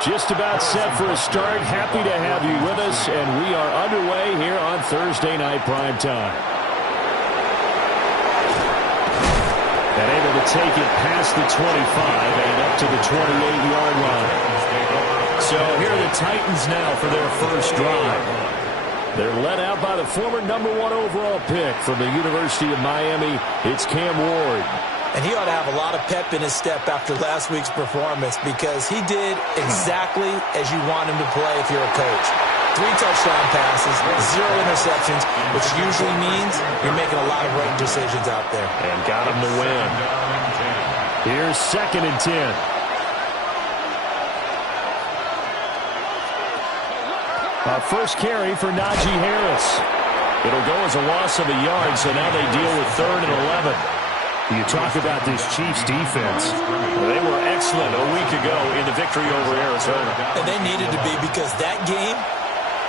Just about set for a start. Happy to have you with us, and we are underway here on Thursday Night Primetime. And able to take it past the 25 and up to the 28-yard line. So here are the Titans now for their first drive. They're led out by the former #1 overall pick from the University of Miami. It's Cam Ward. And he ought to have a lot of pep in his step after last week's performance, because he did exactly as you want him to play if you're a coach. 3 touchdown passes, 0 interceptions, which usually means you're making a lot of right decisions out there. And got him to win. Here's 2nd and 10. Our first carry for Najee Harris. It'll go as a loss of a yard, so now they deal with 3rd and 11. You talk about this Chiefs defense. They were excellent a week ago in the victory over Arizona. And they needed to be, because that game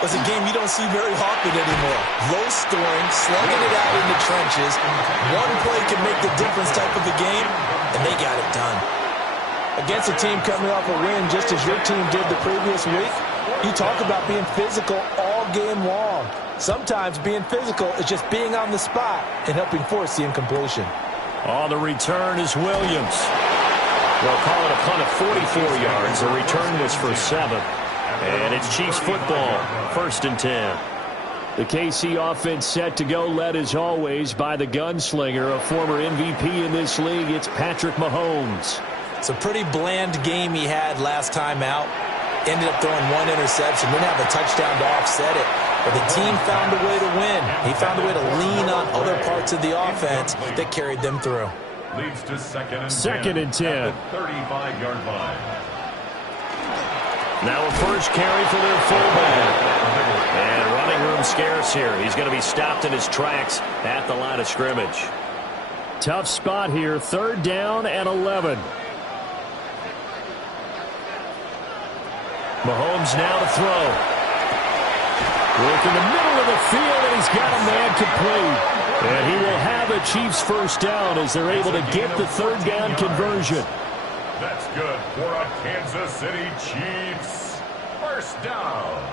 was a game you don't see very often anymore. Low scoring, slugging it out in the trenches. One play can make the difference type of a game, and they got it done. Against a team coming off a win just as your team did the previous week, you talk about being physical all game long. Sometimes being physical is just being on the spot and helping force the incompletion. On the return is Williams. They'll call it a punt of 44 yards. The return was for 7. And it's Chiefs football, 1st and 10. The KC offense set to go, led as always by the gunslinger, a former MVP in this league. It's Patrick Mahomes. It's a pretty bland game he had last time out. Ended up throwing 1 interception. Didn't have a touchdown to offset it. But the team found a way to win. He found a way to lean on other parts of the offense that carried them through. Leads to 2nd and 10. At the 35-yard line. Now a first carry for their fullback. And running room scarce here. He's going to be stopped in his tracks at the line of scrimmage. Tough spot here. 3rd down and 11. Mahomes now to throw. Work in the middle of the field, and he's got a man complete. And he will have a Chiefs first down as they're able to get the 3rd down conversion. That's good for a Kansas City Chiefs. First down.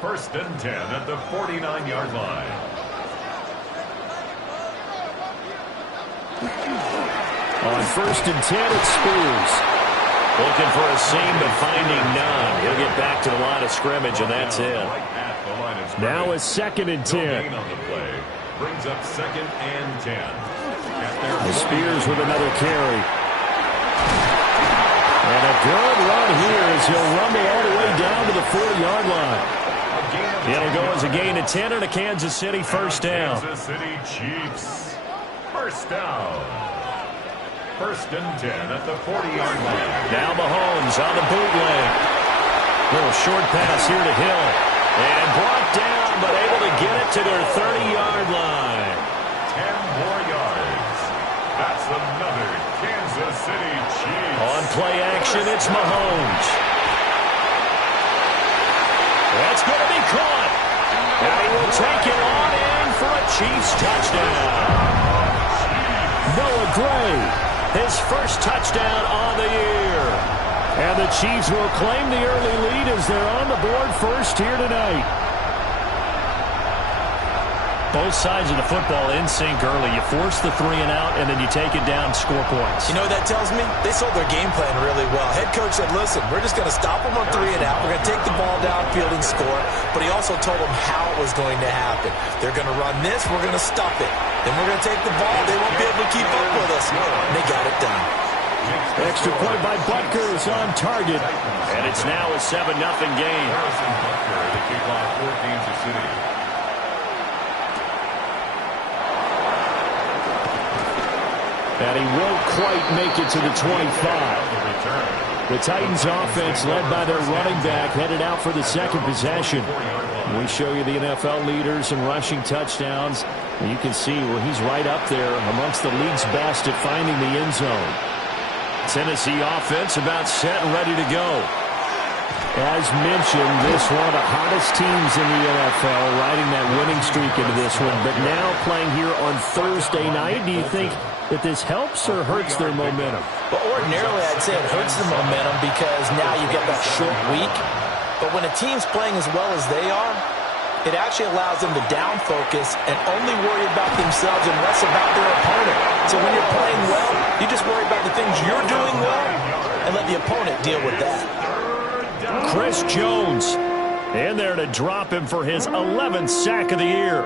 1st and 10 at the 49-yard line. On 1st and 10, it's Spears. Looking for a seam, but finding none. He'll get back to the line of scrimmage, and that's it. Now it's 2nd and 10. Brings up 2nd and 10. Spears with another carry. And a good run here as he'll rumble all the way down to the 4-yard line. It'll go as a gain of 10 and a Kansas City first down. Kansas City Chiefs. First down. 1st and 10 at the 40-yard line. Now Mahomes on the bootleg. Little short pass here to Hill. And brought down, but able to get it to their 30-yard line. 10 more yards. That's another Kansas City Chiefs. On play action, it's Mahomes. That's going to be caught. And he will take it on in for a Chiefs touchdown. Noah Gray. His first touchdown on the year. And the Chiefs will claim the early lead as they're on the board first here tonight. Both sides of the football in sync early. You force the 3 and out, and then you take it down, score points. You know what that tells me? They sold their game plan really well. Head coach said, listen, we're just going to stop them on 3 and out. We're going to take the ball downfield and score. But he also told them how it was going to happen. They're going to run this. We're going to stuff it. Then we're going to take the ball. They won't be able to keep up with us. And they got it done. Extra point by Butker is on target. And it's now a 7-0 game. Harrison Butker to kick off for Kansas City. And he won't quite make it to the 25. The Titans offense led by their running back headed out for the 2nd possession. We show you the NFL leaders in rushing touchdowns. And you can see where he's right up there amongst the league's best at finding the end zone. Tennessee offense about set and ready to go. As mentioned, this one of the hottest teams in the NFL, riding that winning streak into this one. But now playing here on Thursday night, do you think that this helps or hurts their momentum? Well, ordinarily, I'd say it hurts the momentum because now you get that short week. But when a team's playing as well as they are, it actually allows them to down focus and only worry about themselves and less about their opponent. So when you're playing well, you just worry about the things you're doing well and let the opponent deal with that. Chris Jones in there to drop him for his 11th sack of the year.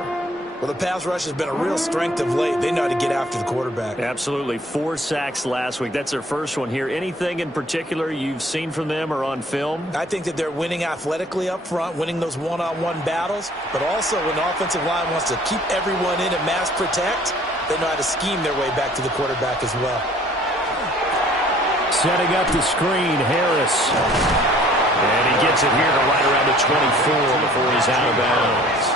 Well, the pass rush has been a real strength of late. They know how to get after the quarterback. Absolutely. 4 sacks last week. That's their first one here. Anything in particular you've seen from them or on film? I think that they're winning athletically up front, winning those one-on-one battles, but also when the offensive line wants to keep everyone in and mass protect, they know how to scheme their way back to the quarterback as well. Setting up the screen, Harris. And he gets it here to right around the 24 before he's out of bounds.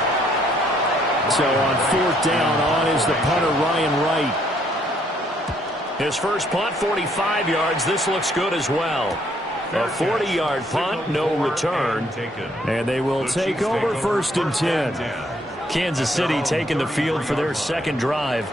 So on 4th down, on is the punter, Ryan Wright. His first punt, 45 yards. This looks good as well. A 40-yard punt, no return. And they will take over 1st and 10. Kansas City taking the field for their second drive.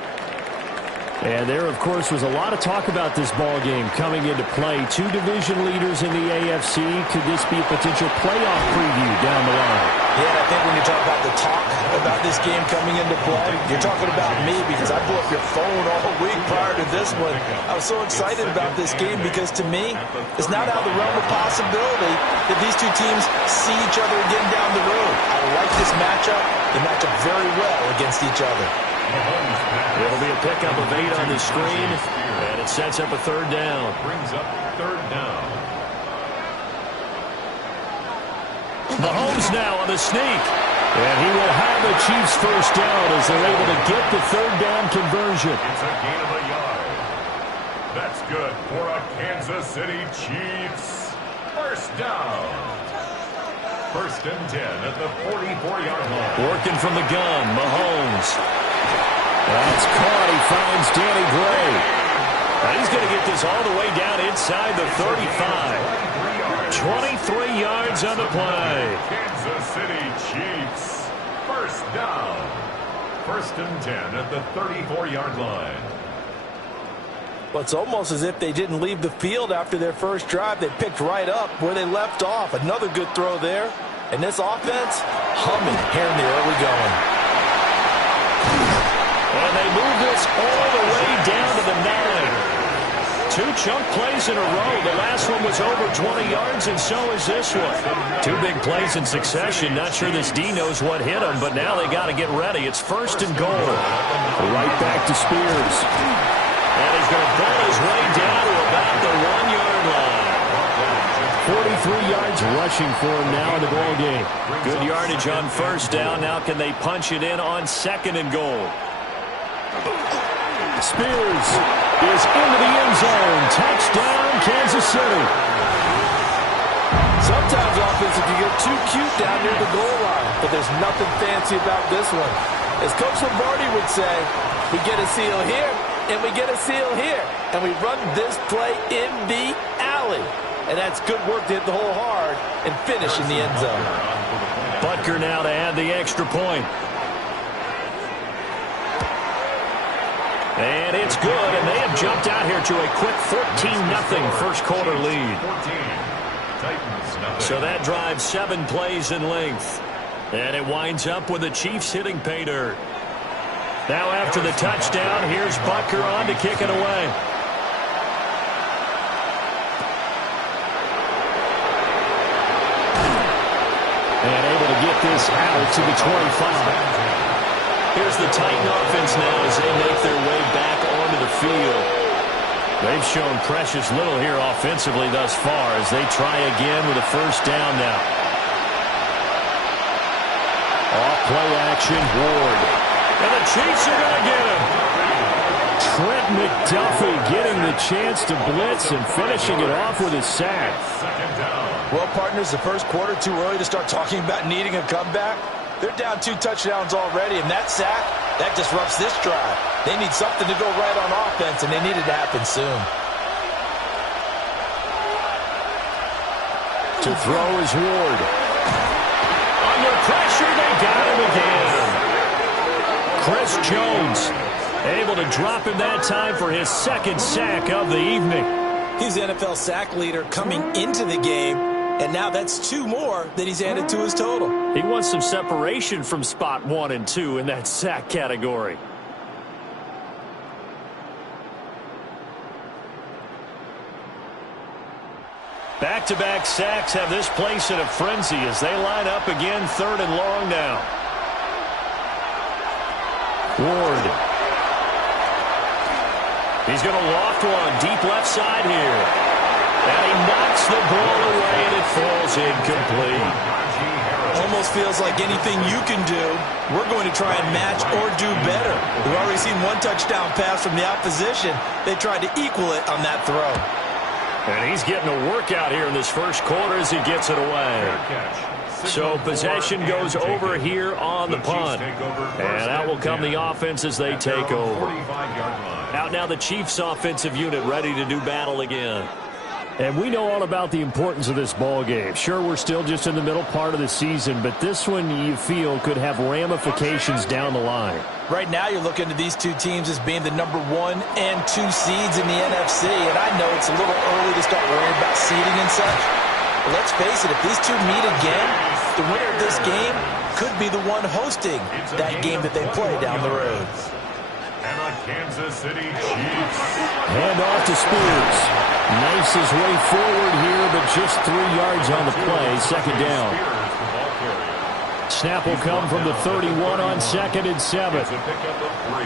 And there, of course, was a lot of talk about this ball game coming into play. 2 division leaders in the AFC. Could this be a potential playoff preview down the line? Yeah, and I think when you talk about the talk about this game coming into play, you're talking about me because I blew up your phone all week prior to this one. I was so excited about this game because, to me, it's not out of the realm of possibility that these two teams see each other again down the road. I like this matchup. They match up very well against each other. It'll be a pickup of 8 on the screen, and it sets up a 3rd down. Brings up 3rd down. Mahomes now on the sneak. And he will have the Chiefs' first down as they're able to get the 3rd down conversion. It's a gain of a yard. That's good for a Kansas City Chiefs. First down. 1st and 10 at the 44-yard line. Working from the gun, Mahomes. That's caught. He finds Danny Gray. And he's going to get this all the way down inside the 35. 23 yards on the play. Kansas City Chiefs. First down. 1st and 10 at the 34-yard line. Well, it's almost as if they didn't leave the field after their first drive. They picked right up where they left off. Another good throw there. And this offense, humming here in the early going. And they move this all the way down to the 9. 2 chunk plays in a row. The last one was over 20 yards, and so is this one. 2 big plays in succession. Not sure this D knows what hit him, but now they got to get ready. It's 1st and goal. Right back to Spears. And he's going to pull his way down to about the 1-yard line. 43 yards rushing for him now in the ball game. Good yardage on 1st down. Now can they punch it in on 2nd and goal? Spears is into the end zone. Touchdown, Kansas City. Sometimes offense, if you get too cute down near the goal line, but there's nothing fancy about this one. As Coach Lombardi would say, we get a seal here, and we get a seal here, and we run this play in the alley. And that's good work to hit the hole hard and finish in the end zone. Butker now to add the extra point. And it's good, and they have jumped out here to a quick 14-0 first quarter lead. So that drives 7 plays in length. And it winds up with the Chiefs hitting pay dirt. Now after the touchdown, here's Butker on to kick it away. And able to get this out to the 25. Here's the Titan offense now as they make their way back onto the field. They've shown precious little here offensively thus far as they try again with a 1st down now. Off play action, Ward. And the Chiefs are going to get him. Trent McDuffie getting the chance to blitz and finishing it off with a sack. Well, partners, the first quarter too early to start talking about needing a comeback. They're down 2 touchdowns already, and that sack, that disrupts this drive. They need something to go right on offense, and they need it to happen soon. To throw is Ward. Under pressure, they got him again. Chris Jones Able to drop him that time for his second sack of the evening. He's the NFL sack leader coming into the game, and now that's 2 more that he's added to his total. He wants some separation from spot 1 and 2 in that sack category. Back-to-back sacks have this place in a frenzy as they line up again, 3rd and long now. Ward. He's going to loft one deep left side here. And he knocks the ball away, and it falls incomplete. Almost feels like anything you can do, we're going to try and match or do better. We've already seen 1 touchdown pass from the opposition. They tried to equal it on that throw. And he's getting a workout here in this first quarter as he gets it away. So possession goes over here on the punt. And out will come the offense as they take over. Out now the Chiefs offensive unit ready to do battle again. And we know all about the importance of this ball game. Sure, we're still just in the middle part of the season, but this one you feel could have ramifications down the line. Right now you're looking at these 2 teams as being the number 1 and 2 seeds in the NFC, and I know it's a little early to start worrying about seeding and such. But let's face it, if these 2 meet again, the winner of this game could be the one hosting that game that they play down the road. And the Kansas City Chiefs. Hand off to Spears. Knifes his way forward here, but just 3 yards on the play. 2nd down. Snap will come from the 31 on 2nd and 7. It's a pickup of 3.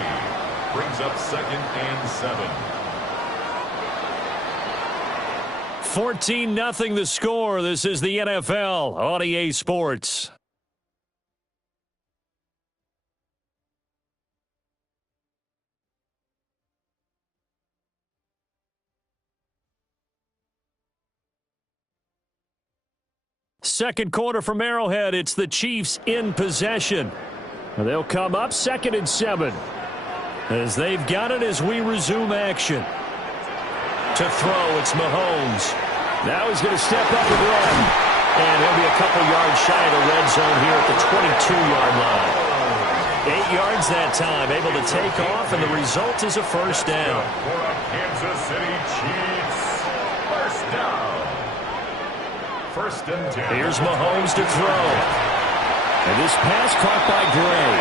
Brings up 2nd and 7. 14-0 the score. This is the NFL on EA Sports. Second quarter from Arrowhead. It's the Chiefs in possession. They'll come up 2nd and 7 as they've got it as we resume action. To throw, it's Mahomes. Now he's going to step up and run. And he'll be a couple yards shy of the red zone here at the 22-yard line. 8 yards that time, able to take off, and the result is a first down. For a Kansas City Chiefs. First down. 1st and 10. Here's Mahomes to throw. And this pass caught by Gray.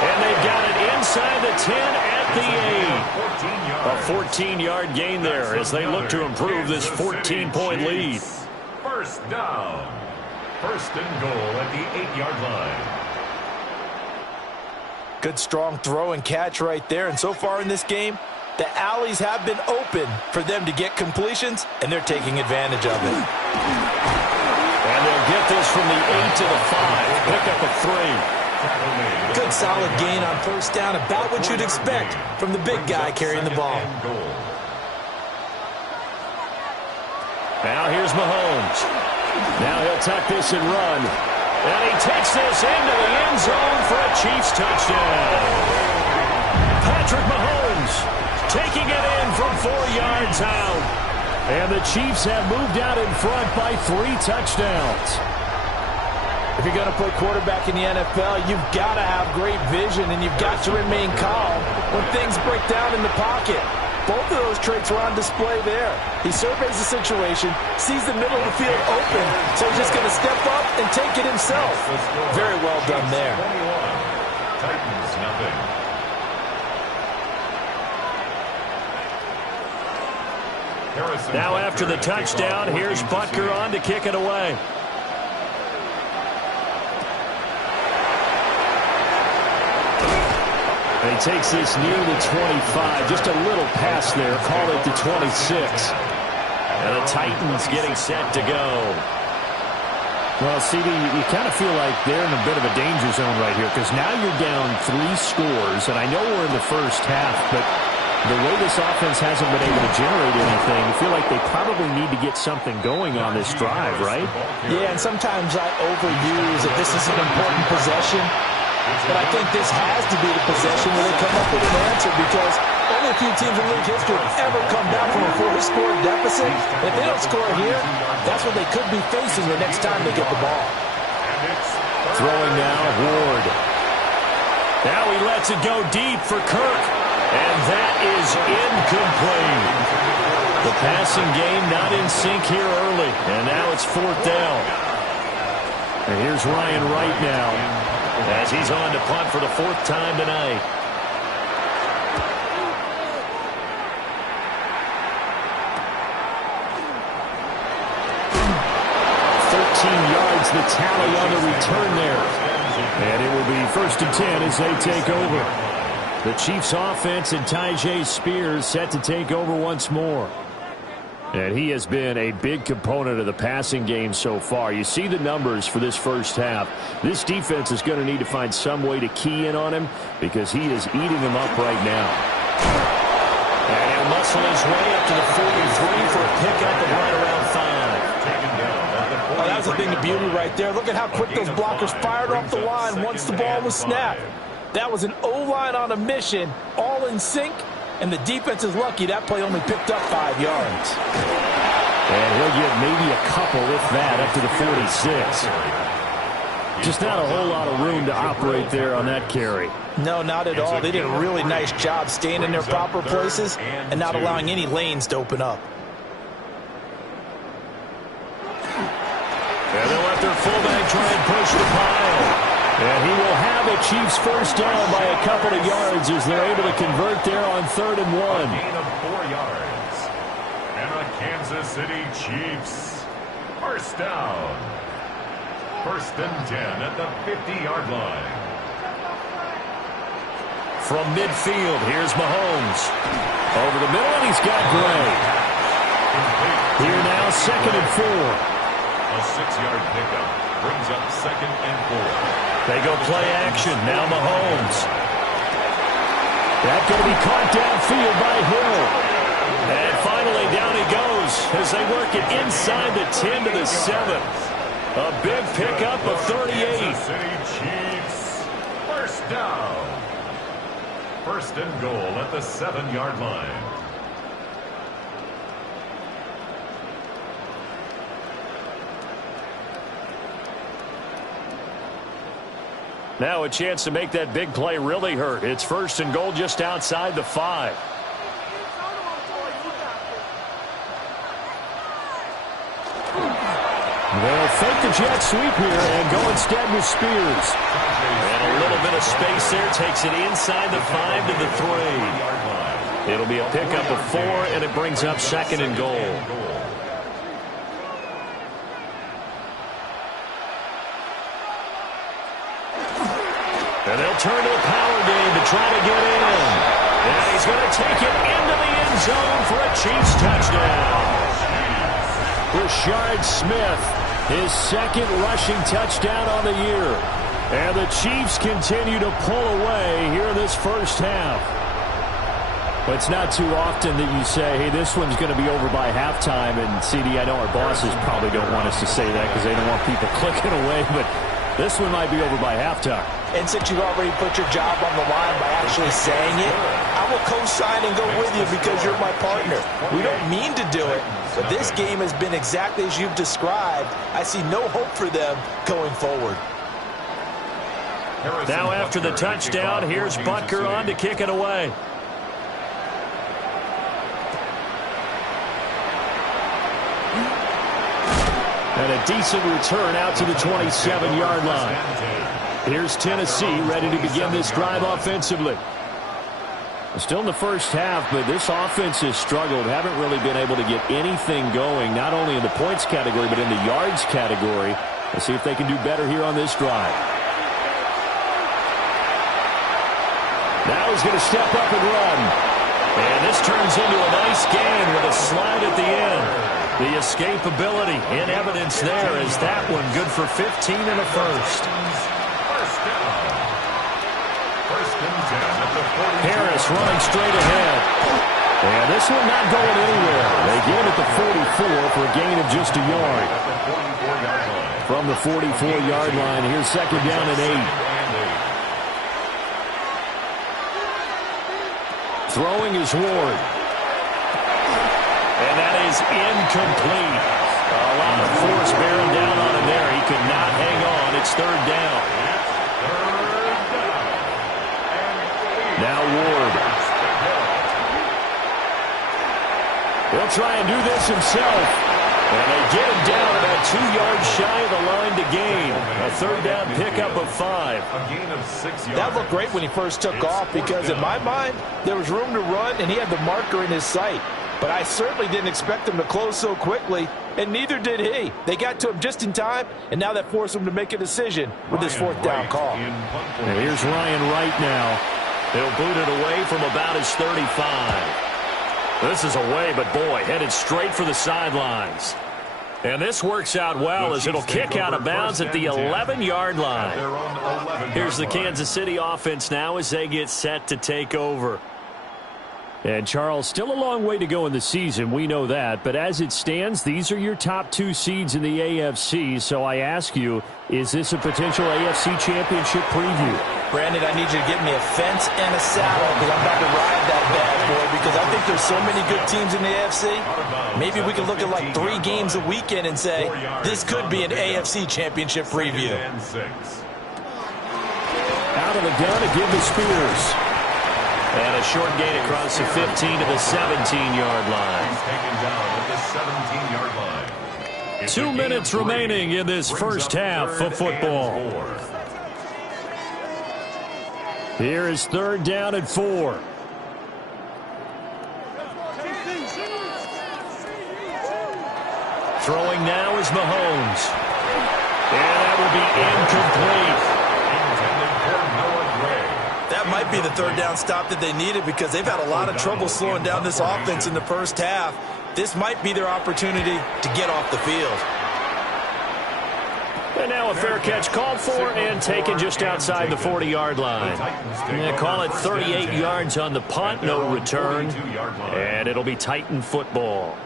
And they've got it inside the 10 at the 8. A 14-yard gain there as they look to improve this 14-point lead. First down. 1st and goal at the 8-yard line. Good strong throw and catch right there. And so far in this game, the alleys have been open for them to get completions, and they're taking advantage of it. And they'll get this from the 8 to the 5. Pick up a 3. Good solid gain on first down, about what you'd expect from the big guy carrying the ball. Now here's Mahomes. Now he'll tuck this and run. And he takes this into the end zone for a Chiefs touchdown. Patrick Mahomes taking it in from 4 yards out. And the Chiefs have moved out in front by 3 touchdowns. If you're going to play quarterback in the NFL, you've got to have great vision, and you've got to remain calm when things break down in the pocket. Both of those traits were on display there. He surveys the situation, sees the middle of the field open, so he's just going to step up and take it himself. Very well done there. Titans, nothing. Now after the touchdown, here's Butker on to kick it away. And he takes this near the 25. Just a little pass there. Call it the 26. And the Titans getting set to go. Well, CD, you kind of feel like they're in a bit of a danger zone right here because now you're down 3 scores. And I know we're in the first half, but the way this offense hasn't been able to generate anything, you feel like they probably need to get something going on this drive, right? Yeah, and sometimes I overuse that this is an important possession. But I think this has to be the possession where they come up with an answer because only a few teams in league history have ever come back from a 4-score deficit. If they don't score here, that's what they could be facing the next time they get the ball. Throwing now, Ward. Now he lets it go deep for Kirk. And that is incomplete. The passing game not in sync here early. And now it's 4th down. And here's Ryan Wright now as he's on to punt for the 4th time tonight. 13 yards the tally on the return there. And it will be 1st and 10 as they take over. The Chiefs offense and Tyjae Spears set to take over once more. And he has been a big component of the passing game so far. You see the numbers for this first half. This defense is going to need to find some way to key in on him because he is eating them up right now. And he'll muscle his way up to the 43 for a pickup of right around 5. Oh, that was a thing of beauty right there. Look at how quick those blockers fired off the line once the ball was snapped. That was an O-line on a mission, all in sync. And the defense is lucky that play only picked up 5 yards. And he'll get maybe a couple, if that, up to the 46. Just not a whole lot of room to operate there on that carry. No, not at all. They did a really nice job staying in their proper places and not allowing any lanes to open up. And they'll let their fullback try and push the pile. And he will have a Chiefs first down by a couple of yards as they're able to convert there on 3rd and 1. A gain of 4 yards. And the Kansas City Chiefs. First down. 1st and 10 at the 50-yard line. From midfield, here's Mahomes. Over the middle, and he's got Gray. Here now, 2nd and 4. A 6-yard pickup brings up 2nd and 4. They go play action. Now Mahomes. That's going to be caught downfield by Hill. And finally down he goes as they work it inside the 10 to the 7. A big pickup of 38. Kansas City Chiefs. First down. 1st and goal at the 7-yard line. Now a chance to make that big play really hurt. It's 1st and goal just outside the 5. They'll fake the jet sweep here and go instead with Spears. And a little bit of space there takes it inside the 5 to the 3. It'll be a pickup of 4, and it brings up 2nd and goal. And they'll turn to a power game to try to get in. And he's going to take it into the end zone for a Chiefs touchdown. Rashard Smith, his 2nd rushing touchdown on the year. And the Chiefs continue to pull away here in this first half. But it's not too often that you say, hey, this one's going to be over by halftime. And, CD, I know our bosses probably don't want us to say that because they don't want people clicking away. But this one might be over by halftime. And since you've already put your job on the line by actually saying it, I will co-sign and go with you because you're my partner. We don't mean to do it, but this game has been exactly as you've described. I see no hope for them going forward. Now after the touchdown, here's Butker on to kick it away. And a decent return out to the 27-yard line. Here's Tennessee ready to begin this drive offensively. Still in the first half, but this offense has struggled. Haven't really been able to get anything going, not only in the points category, but in the yards category. Let's see if they can do better here on this drive. Now he's going to step up and run. And this turns into a nice gain with a slide at the end. The escapability in evidence there is that one good for 15 and a first. Harris running straight ahead. And this one not going anywhere. They get it at the 44 for a gain of just a yard. From the 44-yard line, here's 2nd down and 8. Throwing is Ward. And that is incomplete. A lot of force bearing down on him there. He could not hang on. It's 3rd down. Now Ward. He'll try and do this himself. And they get him down about 2 yards shy of the line to gain. A third down pickup of 5. A gain of 6 yards. That looked great when he first took off because in my mind, there was room to run and he had the marker in his sight. But I certainly didn't expect him to close so quickly, and neither did he. They got to him just in time, and now that forced him to make a decision with this fourth down call. And here's Ryan Wright now. He'll boot it away from about his 35. This is away, but boy, headed straight for the sidelines. And this works out well as it'll kick out of bounds at the 11-yard line. Here's the Kansas City offense now as they get set to take over. And, Charles, still a long way to go in the season. We know that. But as it stands, these are your top 2 seeds in the AFC. So I ask you, is this a potential AFC championship preview? Brandon, I need you to get me a fence and a saddle because I'm about to ride that bad boy because I think there's so many good teams in the AFC. Maybe we can look at like 3 games a weekend and say, this could be an AFC championship preview. Out of the gun to give to Spears. And a short gain across the 15 to the 17-yard line. He's taken down at the 17-yard line. 2 minutes remaining in this first half of football. Here is third down and 4. Throwing now is Mahomes. And that will be incomplete. That might be the third down stop that they needed because they've had a lot of trouble slowing down this offense in the first half. This might be their opportunity to get off the field. And now a fair catch called for and taken just outside the 40-yard line. They call it 38 yards on the punt, no return. And it'll be Titan football.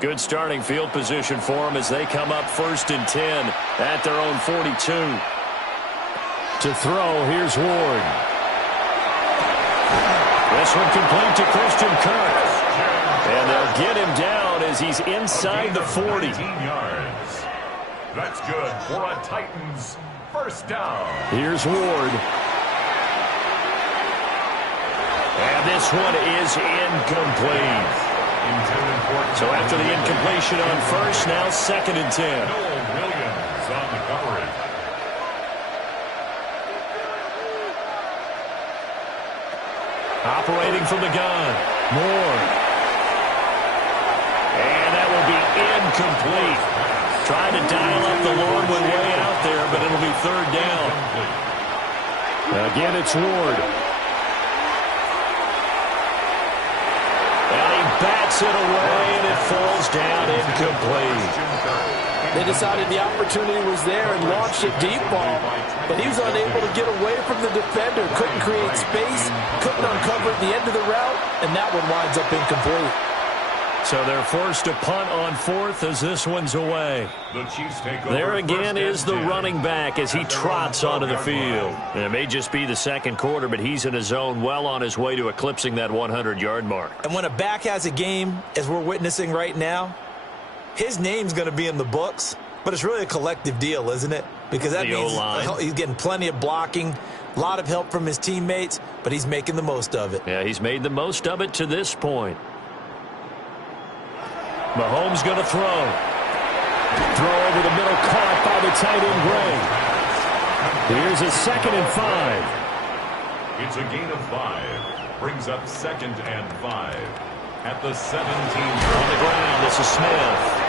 Good starting field position for them as they come up 1st and 10 at their own 42. To throw, here's Ward. This one complete to Christian Kirk. And they'll get him down as he's inside the 40. Yards. That's good for a Titans first down. Here's Ward. And this one is incomplete. So after the incompletion on first, now 2nd and 10. Noel Williams on the coverage. Operating from the gun. Moore. And that will be incomplete. Trying to dial up the long one way out there, but it'll be third down. Again, it's Ward. And he bats it away, and it falls down incomplete. They decided the opportunity was there and launched a deep ball, but he was unable to get away from the defender, couldn't create space, couldn't uncover at the end of the route, and that one winds up incomplete. So they're forced to punt on 4th as this one's away. The Chiefs take over. There again is the running back as he trots onto the field. And it may just be the second quarter, but he's in his zone well on his way to eclipsing that 100-yard mark. And when a back has a game, as we're witnessing right now, his name's going to be in the books, but it's really a collective deal, isn't it? Because that means he's getting plenty of blocking, a lot of help from his teammates, but he's making the most of it. Yeah, he's made the most of it to this point. Mahomes going to throw. Throw over the middle, caught by the tight end Gray. Here's a 2nd and 5. It's a gain of 5. Brings up 2nd and 5. At the 17. On the ground, this is Smith.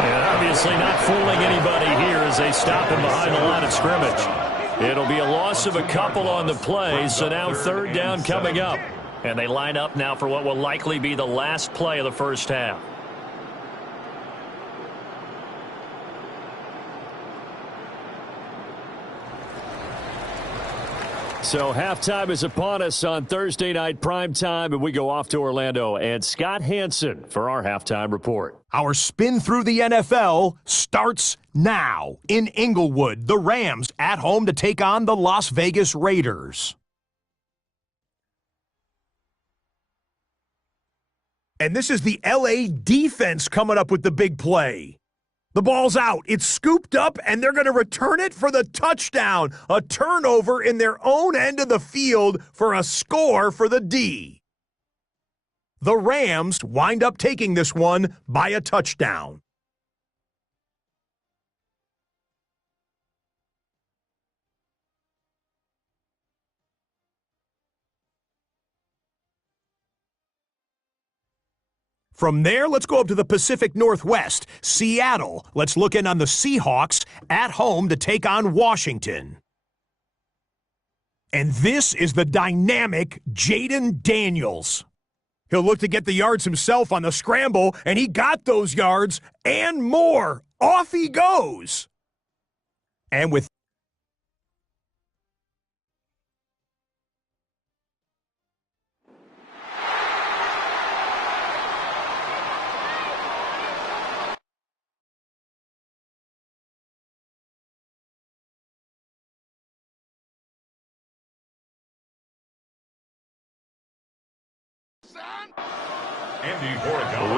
And obviously not fooling anybody here as they stop him behind the line of scrimmage. It'll be a loss of a couple on the play, so now third down coming up. And they line up now for what will likely be the last play of the first half. So halftime is upon us on Thursday night primetime, and we go off to Orlando and Scott Hanson for our halftime report. Our spin through the NFL starts now. In Inglewood, the Rams at home to take on the Las Vegas Raiders. And this is the LA defense coming up with the big play. The ball's out. It's scooped up, and they're going to return it for the touchdown. A turnover in their own end of the field for a score for the D. The Rams wind up taking this one by a touchdown. From there, let's go up to the Pacific Northwest, Seattle. Let's look in on the Seahawks at home to take on Washington. And this is the dynamic Jayden Daniels. He'll look to get the yards himself on the scramble, and he got those yards and more. Off he goes. And with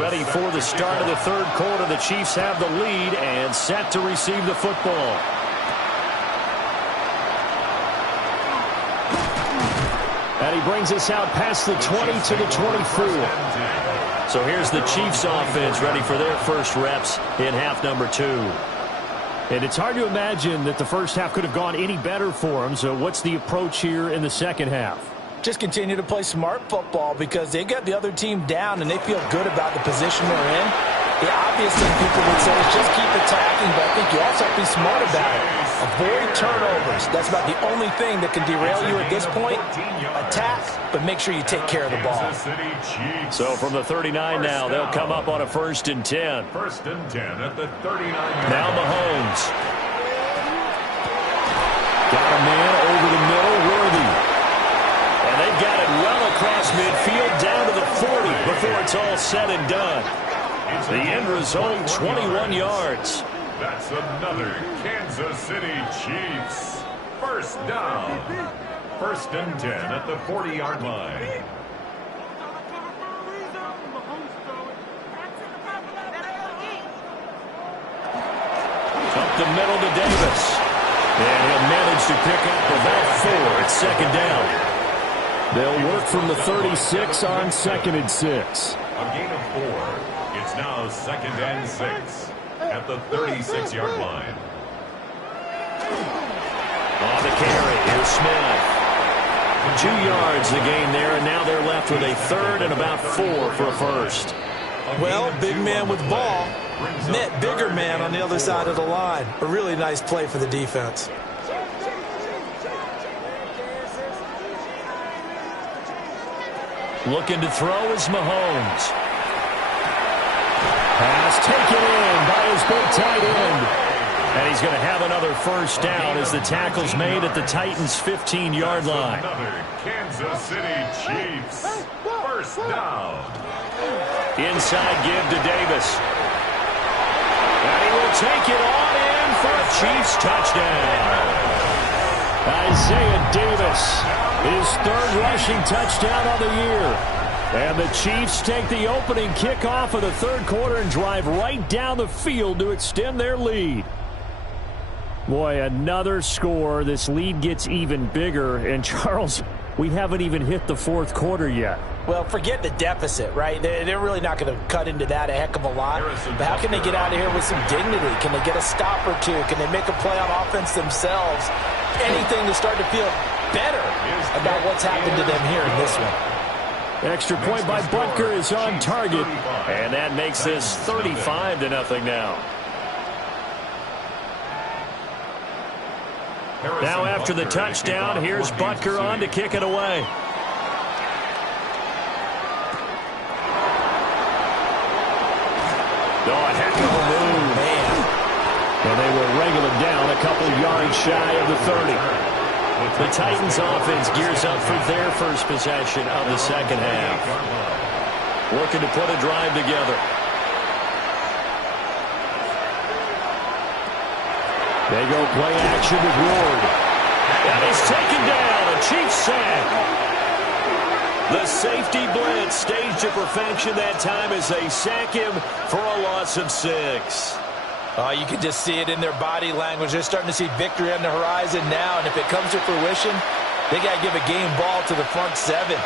ready for the start of the third quarter. The Chiefs have the lead and set to receive the football. And he brings us out past the 20 to the 24. So here's the Chiefs offense ready for their first reps in half number 2. And it's hard to imagine that the first half could have gone any better for them. So what's the approach here in the second half? Just continue to play smart football because they got the other team down and they feel good about the position they're in. The obvious thing people would say is just keep attacking, but I think you also have to be smart about it. Avoid turnovers. That's about the only thing that can derail you at this point. Attack, but make sure you take care of the ball. So from the 39 now, they'll come up on a 1st and 10. 1st and 10 at the 39. Now Mahomes. Got a man over the middle, Worthy. And they've got it well across midfield down to the 40 before it's all said and done. The end result, 21 yards. That's another Kansas City Chiefs. First down. 1st and 10 at the 40-yard line. Up the middle to Davis. And he'll manage to pick up about 4 at 2nd down. They'll work from the 36 on 2nd and 6. A gain of 4. It's now 2nd and 6 at the 36-yard line. On the carry, here's Smith. 2 yards the gain there, and now they're left with a 3rd and about 4 for a first. Well, big man with ball met bigger man on the other side of the line. A really nice play for the defense. Looking to throw is Mahomes. Pass taken in by his big tight end. And he's going to have another first down as the tackle's made at the Titans' 15-yard line. Another Kansas City Chiefs. First down. Inside give to Davis. And he will take it on in for a Chiefs touchdown. Isaiah Davis, his 3rd rushing touchdown of the year. And the Chiefs take the opening kickoff of the 3rd quarter and drive right down the field to extend their lead. Boy, another score. This lead gets even bigger. And, Charles, we haven't even hit the 4th quarter yet. Well, forget the deficit, right? They're really not going to cut into that a heck of a lot. But how can they get out of here with some dignity? Can they get a stop or two? Can they make a play on offense themselves? Anything to start to feel better about what's happened to them here in this one. Extra point by Butker is on target. And that makes this 35-0 now. Now after the touchdown, here's Butker on to kick it away. Oh, a heck of a move. Man. And they will wrangle him down a couple yards shy of the 30. The Titans offense gears up for their first possession of the second half. Working to put a drive together. They go play action with Ward. And he's taken down. A Chiefs sack. The safety blitz staged to perfection that time as they sack him for a loss of 6. You can just see it in their body language. They're starting to see victory on the horizon now, and if it comes to fruition, they got to give a game ball to the front 7.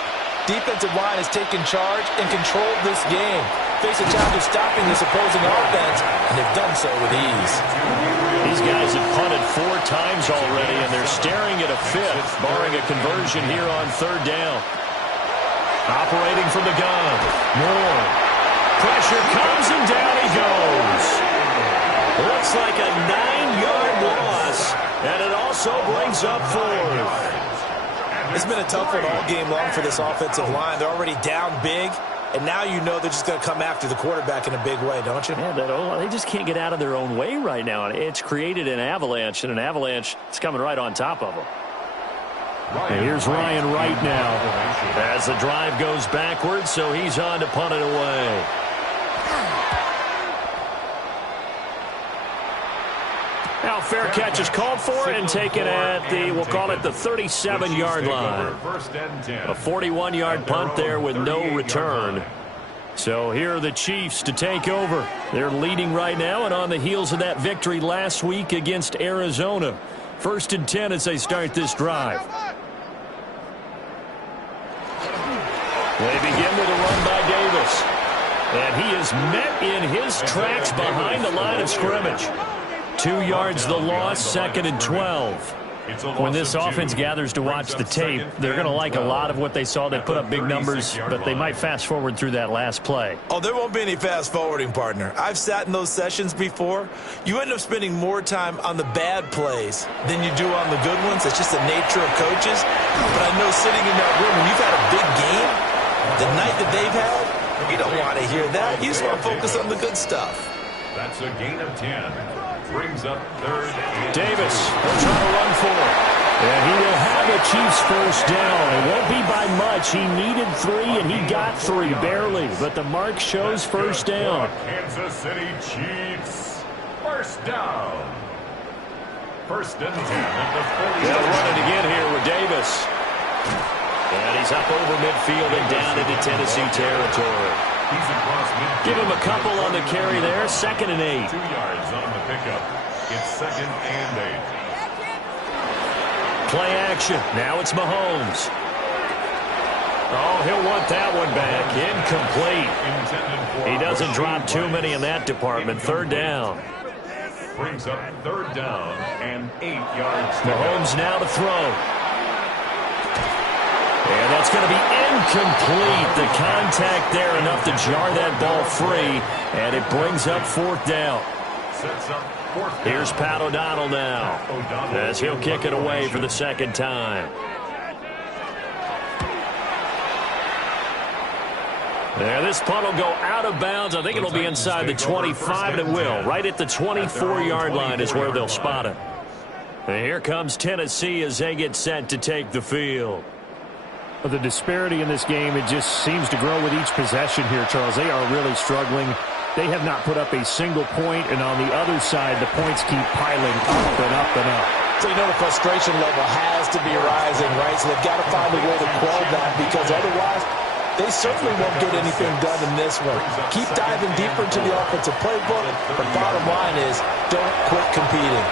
Defensive line has taken charge and controlled this game. Face a challenge of stopping this opposing offense, and they've done so with ease. These guys have punted 4 times already, and they're staring at a 5th, barring a conversion here on 3rd down. Operating from the gun. Moore. Pressure comes, and down he goes. Looks like a 9-yard loss, and it also brings up 4th. It's been a tough one all game long for this offensive line. They're already down big, and now you know they're just going to come after the quarterback in a big way, don't you? Yeah, they just can't get out of their own way right now. It's created an avalanche, and an avalanche is coming right on top of them. And here's Ryan Wright now as the drive goes backwards, so he's on to punt it away. Now fair catch is called for and taken at the, we'll call it the 37-yard line. A 41-yard punt there with no return. So here are the Chiefs to take over. They're leading right now and on the heels of that victory last week against Arizona. 1st and 10 as they start this drive. They begin with a run by Davis. And he is met in his tracks behind the line of scrimmage. 2 yards the loss, 2nd and 12. When this offense gathers to watch the tape, they're going to like a lot of what they saw. They put up big numbers, but they might fast forward through that last play. Oh, there won't be any fast forwarding, partner. I've sat in those sessions before. You end up spending more time on the bad plays than you do on the good ones. It's just the nature of coaches. But I know sitting in that room, when you've had a big game, the night that they've had, you don't want to hear that. You just want to focus on the good stuff. That's a gain of 10. Brings up 3rd. Davis will try to run for it. And he will have the Chiefs first down. It won't be by much. He needed 3, and he got 3, barely. But the mark shows first down. Kansas City Chiefs. First down. 1st and 10 at the 40. They'll run it again here with Davis. And he's up over midfield and down into Tennessee territory. He's across midfield. Give him a couple on the carry there. 2nd and 8. 2 yards on the pickup. It's 2nd and 8. Play action. Now it's Mahomes. Oh, he'll want that one back. Incomplete. He doesn't drop too many in that department. 3rd down. Brings up 3rd down and 8 yards. Mahomes now to throw. And that's going to be incomplete. The contact there enough to jar that ball free. And it brings up 4th down. Sets up 4th down. Here's Pat O'Donnell now as he'll kick it away for the 2nd time. There, this punt will go out of bounds. I think it'll be inside the 25, and it will. Right at the 24-yard line is where they'll spot it. And here comes Tennessee as they get set to take the field. The disparity in this game, it just seems to grow with each possession here, Charles. They are really struggling. They have not put up a single point, and on the other side, the points keep piling up and up and up. So you know the frustration level has to be rising, right? So they've got to find a way to quell that, because otherwise they certainly won't get anything done in this one. Keep diving deeper into the offensive playbook, but bottom line is don't quit competing.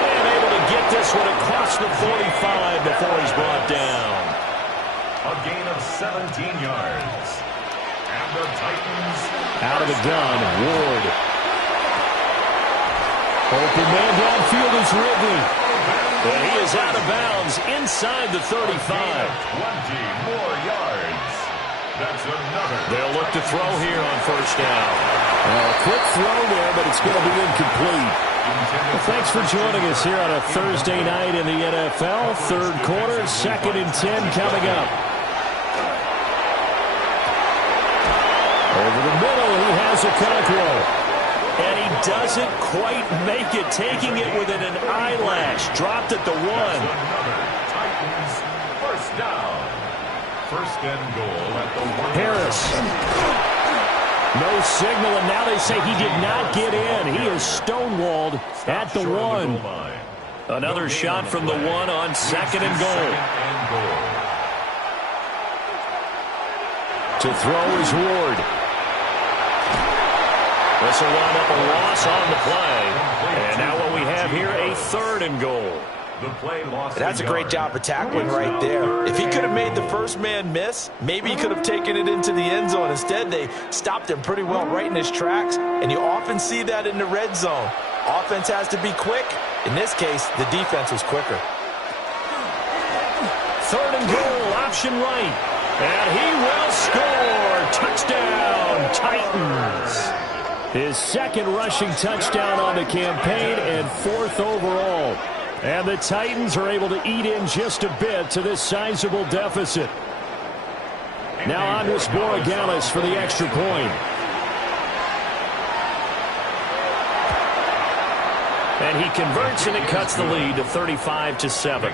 And able to get this one across the 45 before he's brought down. A gain of 17 yards. And the Titans out of the gun, Ward. Open man downfield is Ridley. And he is out of bounds inside the 35. 20 more yards. That's another. They'll look to throw here on 1st down. A quick throw there, but it's going to be incomplete. Well, thanks for joining us here on a Thursday night in the NFL. 3rd quarter, 2nd and 10 coming up. Over the middle, he has Okonkwo. And he doesn't quite make it, taking it within an eyelash. Dropped at the 1. Titans first down. 1st and goal at the 1. Harris. No signal, and now they say he did not get in. He is stonewalled at the 1. Another shot from the 1 on 2nd and goal. To throw is Ward. This will wind up a loss on the play. And now what we have here, a 3rd and goal. The play lost. That's a great job of tackling right there. If he could have made the first man miss, maybe he could have taken it into the end zone. Instead, they stopped him pretty well right in his tracks, and you often see that in the red zone. Offense has to be quick. In this case, the defense was quicker. 3rd and goal, option right. And he will score. Touchdown, Titans. His 2nd rushing touchdown on the campaign and 4th overall. And the Titans are able to eat in just a bit to this sizable deficit. Now on to Borregales for the extra point. And he converts and it cuts the lead to 35-7.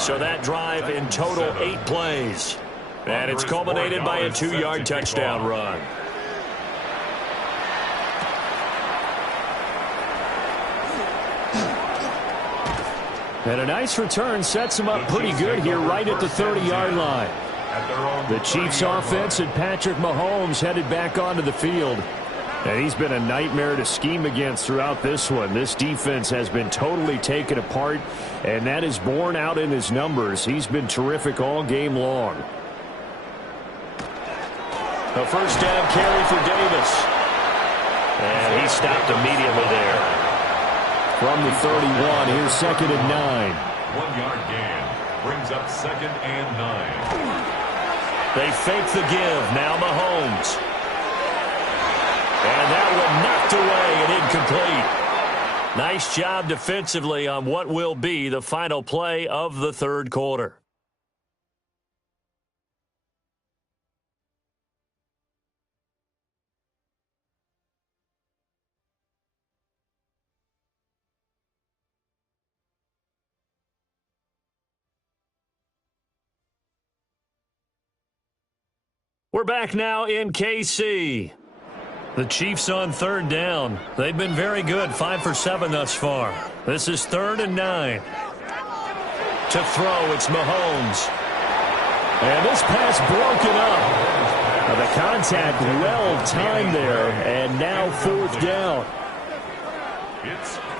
So that drive in total 8 plays. And it's culminated by a 2-yard touchdown run. And a nice return sets him up pretty good here right at the 30-yard line. The Chiefs offense and Patrick Mahomes headed back onto the field. And he's been a nightmare to scheme against throughout this one. This defense has been totally taken apart, and that is borne out in his numbers. He's been terrific all game long. A first down carry for Davis. And he stopped immediately there. From the 31, here's 2nd and 9. 1-yard gain brings up 2nd and 9. They fake the give. Now Mahomes. And that one knocked away and incomplete. Nice job defensively on what will be the final play of the 3rd quarter. We're back now in KC. The Chiefs on 3rd down. They've been very good, 5 for 7 thus far. This is 3rd and 9. To throw, it's Mahomes. And this pass broken up. The contact well timed there, and now 4th down.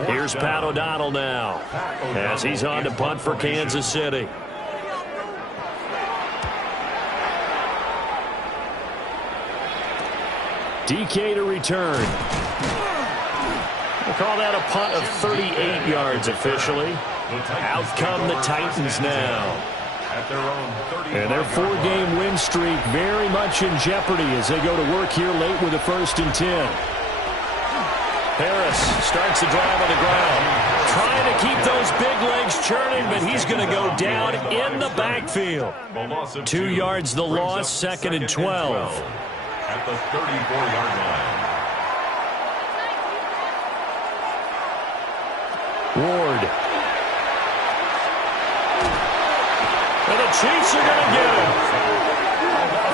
Here's Pat O'Donnell now, as he's on to punt for Kansas City. DK to return. We'll call that a punt of 38 yards officially. Out come the Titans now. And their 4-game win streak very much in jeopardy as they go to work here late with a 1st and 10. Harris starts the drive on the ground. Trying to keep those big legs churning, but he's going to go down in the backfield. 2 yards the loss, 2nd and 12. At the 34-yard line. Ward. And the Chiefs are going to get him.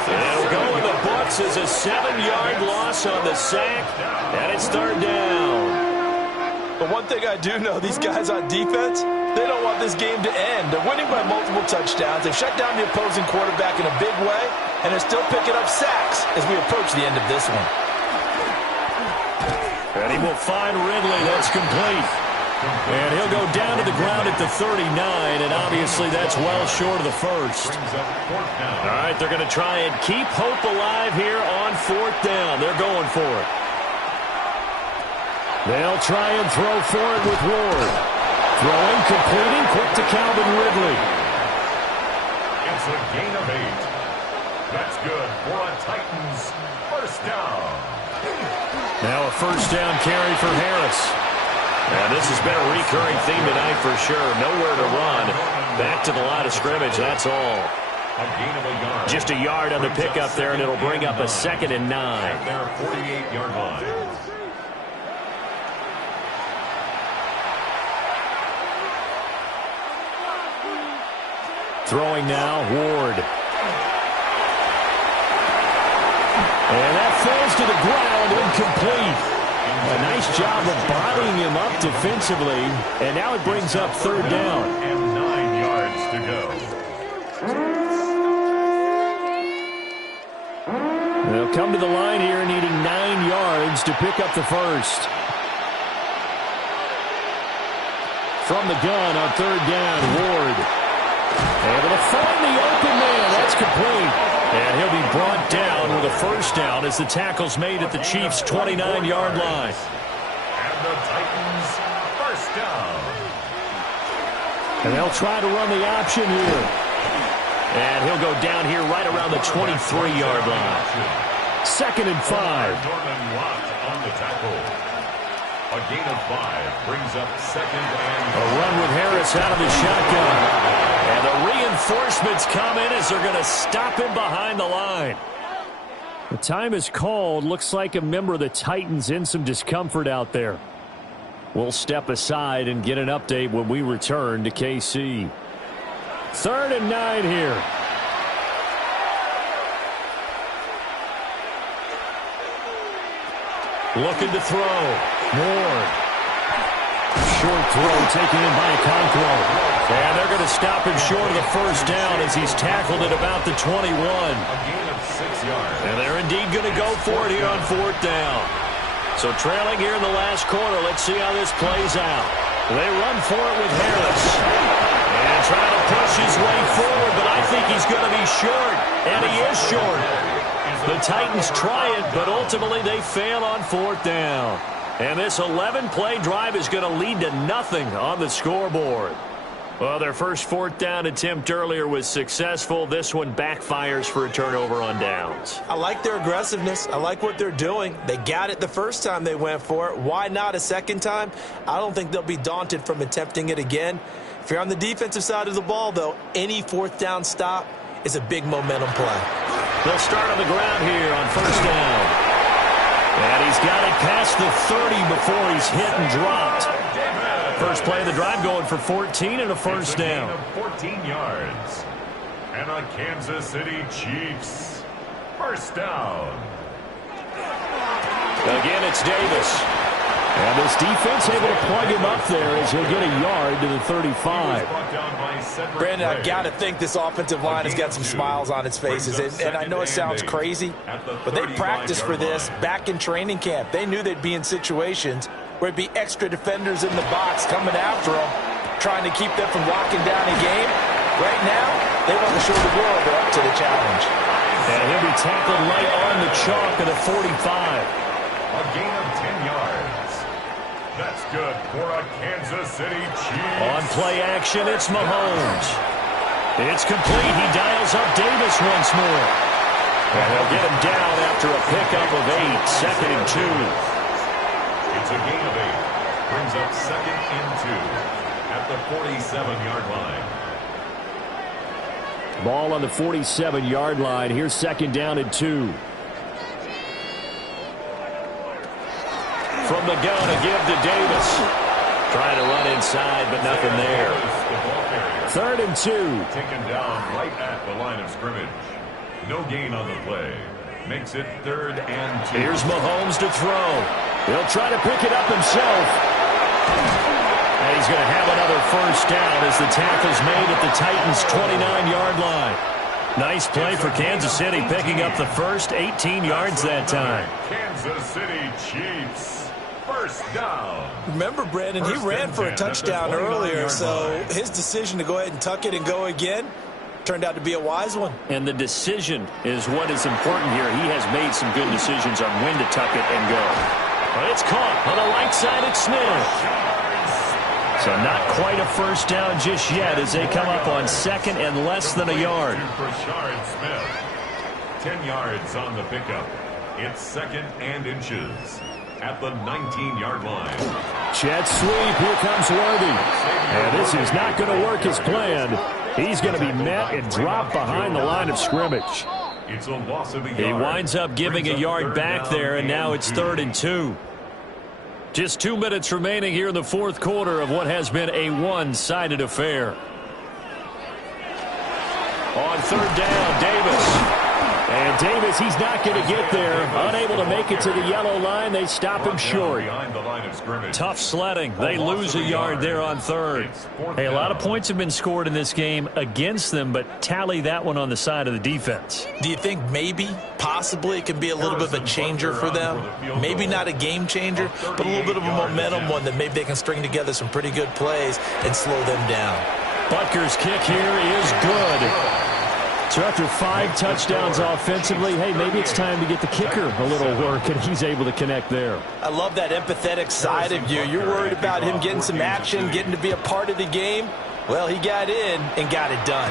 It'll go in the books as a 7-yard loss on the sack, and it's 3rd down. But one thing I do know, these guys on defense, they don't want this game to end. They're winning by multiple touchdowns. They've shut down the opposing quarterback in a big way, and they're still picking up sacks as we approach the end of this one. And he will find Ridley. That's complete. And he'll go down to the ground at the 39, and obviously that's well short of the 1st. All right, they're going to try and keep hope alive here on 4th down. They're going for it. They'll try and throw for it with Ward. Throwing, completing, quick to Calvin Ridley. It's a gain of 8. That's good for a Titans 1st down. Now a 1st down carry for Harris. And this has been a recurring theme tonight for sure. Nowhere to run. Back to the line of scrimmage, that's all. A gain of a yard. Just a yard on the pickup there, and it'll bring up a 2nd and 9. At their 48-yard line. Throwing now, Ward. And that falls to the ground, incomplete. A nice job of bodying him up defensively, and now it brings up 3rd down. And 9 yards to go. They'll come to the line here needing 9 yards to pick up the 1st. From the gun on third down, Ward. Able to find the open man. That's complete. And he'll be brought down with a first down as the tackle's made at the Chiefs' 29-yard line. And the Titans, first down. And they'll try to run the option here. And he'll go down here right around the 23-yard line. 2nd and 5. Norman Watt on the tackle. A gain of 5 brings up 2nd and A run with Harris out of the shotgun. And the reinforcements come in as they're going to stop him behind the line. The time is called. Looks like a member of the Titans in some discomfort out there. We'll step aside and get an update when we return to KC. 3rd and 9 here. Looking to throw. Ward. Short throw taken in by Okonkwo. And they're going to stop him short of the first down as he's tackled at about the 21. a gain of 6 yards. And they're indeed going to go for it here on 4th down. So trailing here in the last quarter, let's see how this plays out. They run for it with Harris. And trying to push his way forward, but I think he's going to be short. And he is short. The Titans try it, but ultimately they fail on 4th down. And this 11-play drive is going to lead to nothing on the scoreboard. Well, their first 4th down attempt earlier was successful. This one backfires for a turnover on downs. I like their aggressiveness. I like what they're doing. They got it the first time they went for it. Why not a second time? I don't think they'll be daunted from attempting it again. If you're on the defensive side of the ball, though, any 4th down stop is a big momentum play. They'll start on the ground here on 1st down. And he's got it past the 30 before he's hit and dropped. First play of the drive going for 14 and a first down. Of 14 yards. And a Kansas City Chiefs first down. Again, it's Davis. And this defense able to plug him up there as he'll get a yard to the 35. Brandon, I've got to think this offensive line has got some smiles on its faces. And I know it sounds crazy, but they practiced for this back in training camp. They knew they'd be in situations where it'd be extra defenders in the box coming after them, trying to keep them from locking down a game. Right now, they want to show the world they're up to the challenge. And he'll be tackled right on the chalk of the 45. A gain of 10 yards. That's good for a Kansas City Chiefs. On play action, it's Mahomes. It's complete. He dials up Davis once more. And they'll get him down after a pickup of 8. 2nd and 2. It's a gain of 8. Brings up 2nd and 2 at the 47-yard line. Ball on the 47-yard line. Here's 2nd down and 2. From the gun, a give to Davis. Trying to run inside, but nothing there. 3rd and 2. Taken down right at the line of scrimmage. No gain on the play. Makes it 3rd and 2. Here's Mahomes to throw. He'll try to pick it up himself. And he's going to have another first down as the tackle's made at the Titans' 29-yard line. Nice play for Kansas City, picking up the first 18 yards that time. Kansas City Chiefs. First down. Remember, Brandon, he ran for a touchdown earlier, so his decision to go ahead and tuck it and go again turned out to be a wise one. And the decision is what is important here. He has made some good decisions on when to tuck it and go. But it's caught on the right side at Smith. So not quite a first down just yet as they come up on 2nd and less than a yard. For Shard Smith. 10 yards on the pickup. It's 2nd and inches at the 19-yard line. Jet sweep. Here comes Worthy. And this is not going to work as planned. He's going to be met and dropped behind the line of scrimmage. It's a loss of a yard. He winds up giving a yard back there, and now it's 3rd and 2. Just 2 minutes remaining here in the 4th quarter of what has been a one-sided affair. On 3rd down, Davis. And Davis, he's not going to get there. Unable to make it to the yellow line. They stop him short. Tough sledding. They lose a yard there on third. Hey, a lot of points have been scored in this game against them, but tally that one on the side of the defense. Do you think maybe, possibly, it can be a little bit of a changer for them? Maybe not a game changer, but a little bit of a momentum one that maybe they can string together some pretty good plays and slow them down. Butker's kick here is good. So after 5 touchdowns offensively, hey, maybe it's time to get the kicker a little work, and he's able to connect there. I love that empathetic side of you. You're worried about him getting some action, getting to be a part of the game. Well, he got in and got it done.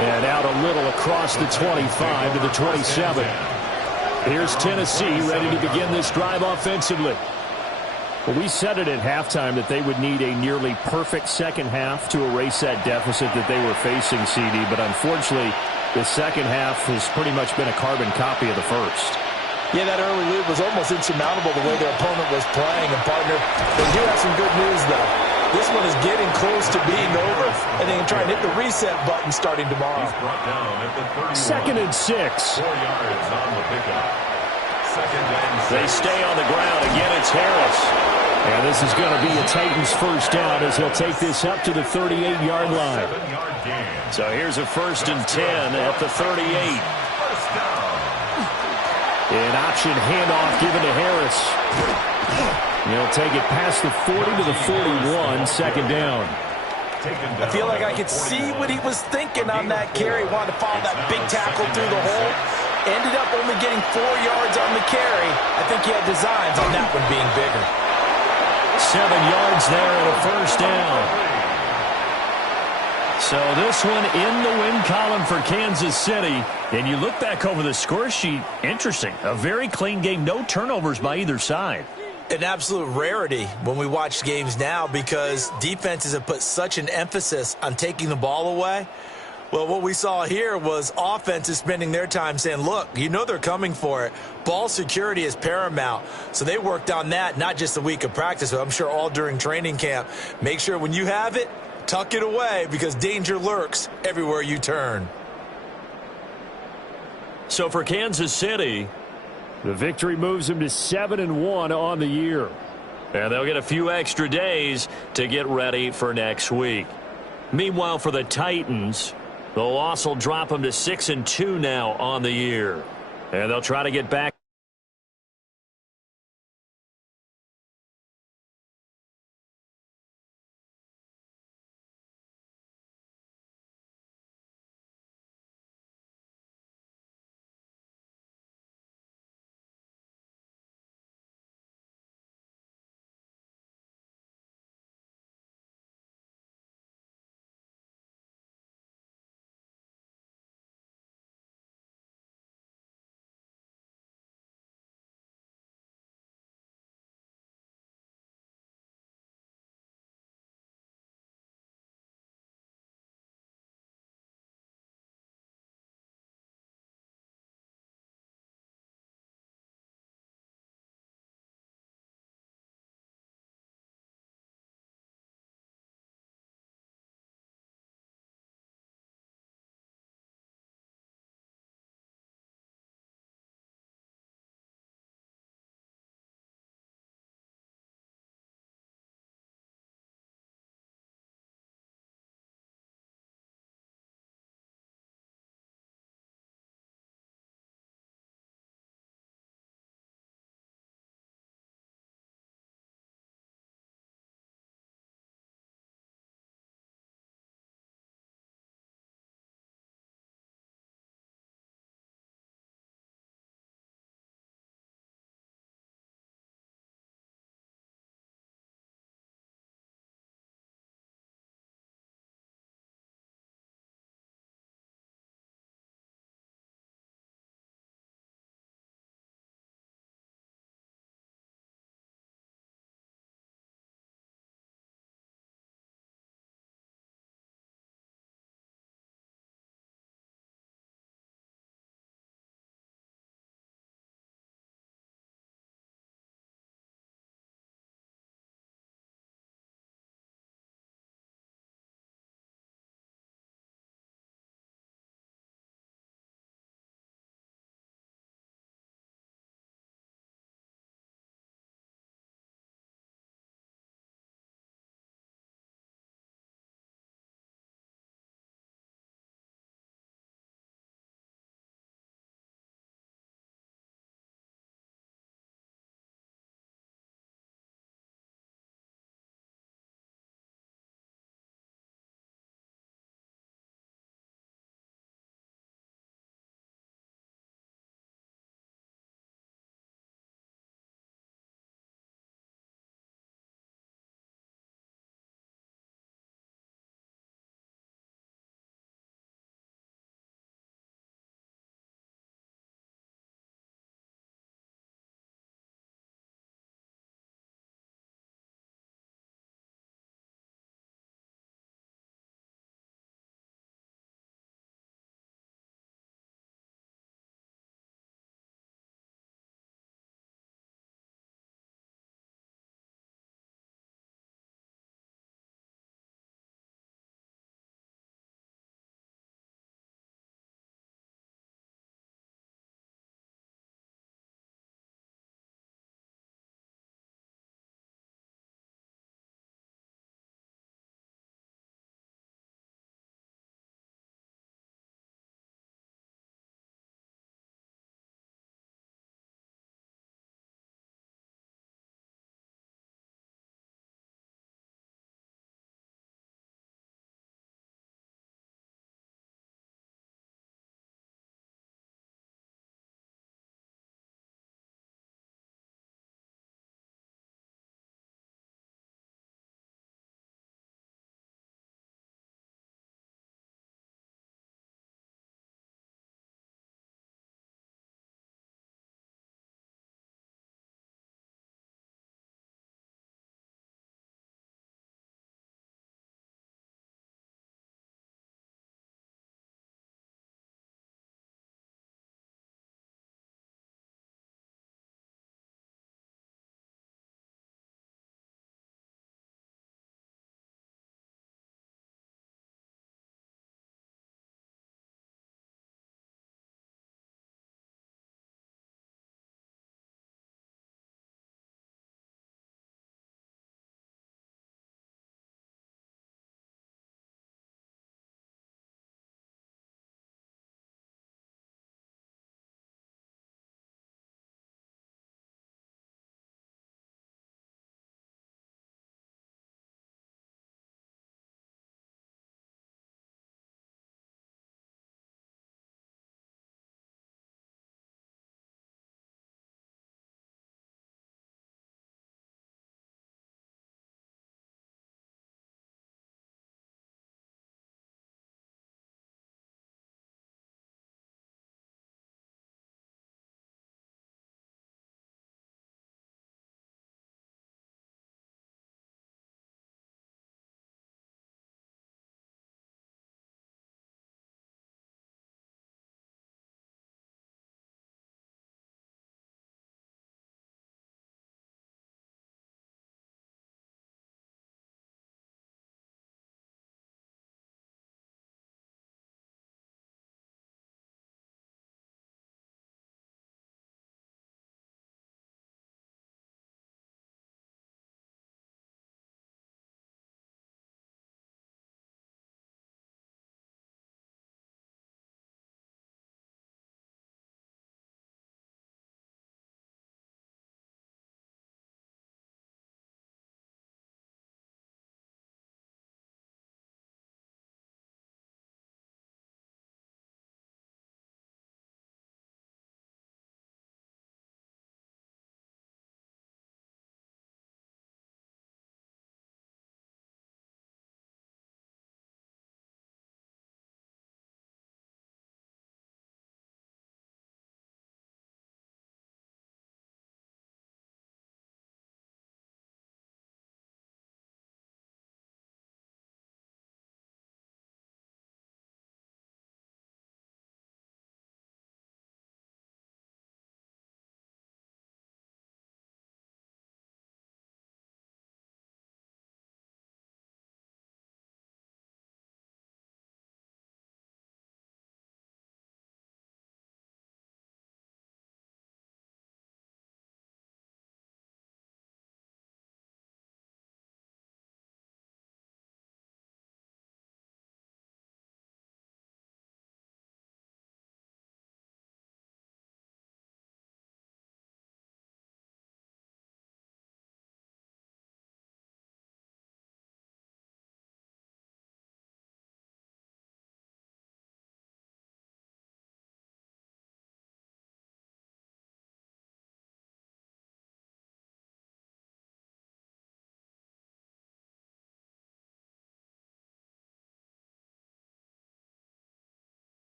And out a little across the 25 to the 27. Here's Tennessee ready to begin this drive offensively. Well, we said it at halftime that they would need a nearly perfect second half to erase that deficit that they were facing, CD. But unfortunately, the second half has pretty much been a carbon copy of the first. Yeah, that early lead was almost insurmountable the way their opponent was playing. And, partner, they do have some good news, though. This one is getting close to being over, and they can try and hit the reset button starting tomorrow. 2nd and 6. 4 yards on the pickup. 2nd and 6. They stay on the ground. Again, it's Harris. And this is going to be a Titans first down as he'll take this up to the 38-yard line. So here's a 1st and 10 at the 38. An option handoff given to Harris. He'll take it past the 40 to the 41, 2nd down. I feel like I could see what he was thinking on that carry. Wanted to follow that big tackle through the hole. Ended up only getting 4 yards on the carry. I think he had designs on that one being bigger. 7 yards there and a 1st down. So this one in the win column for Kansas City. And you look back over the score sheet, interesting. A very clean game, no turnovers by either side. An absolute rarity when we watch games now because defenses have put such an emphasis on taking the ball away. Well, what we saw here was offenses spending their time saying, look, you know they're coming for it. Ball security is paramount. So they worked on that, not just a week of practice, but I'm sure all during training camp. Make sure when you have it, tuck it away because danger lurks everywhere you turn. So for Kansas City, the victory moves them to 7-1 on the year. And they'll get a few extra days to get ready for next week. Meanwhile, for the Titans, the loss will drop them to 6-2 now on the year. And they'll try to get back.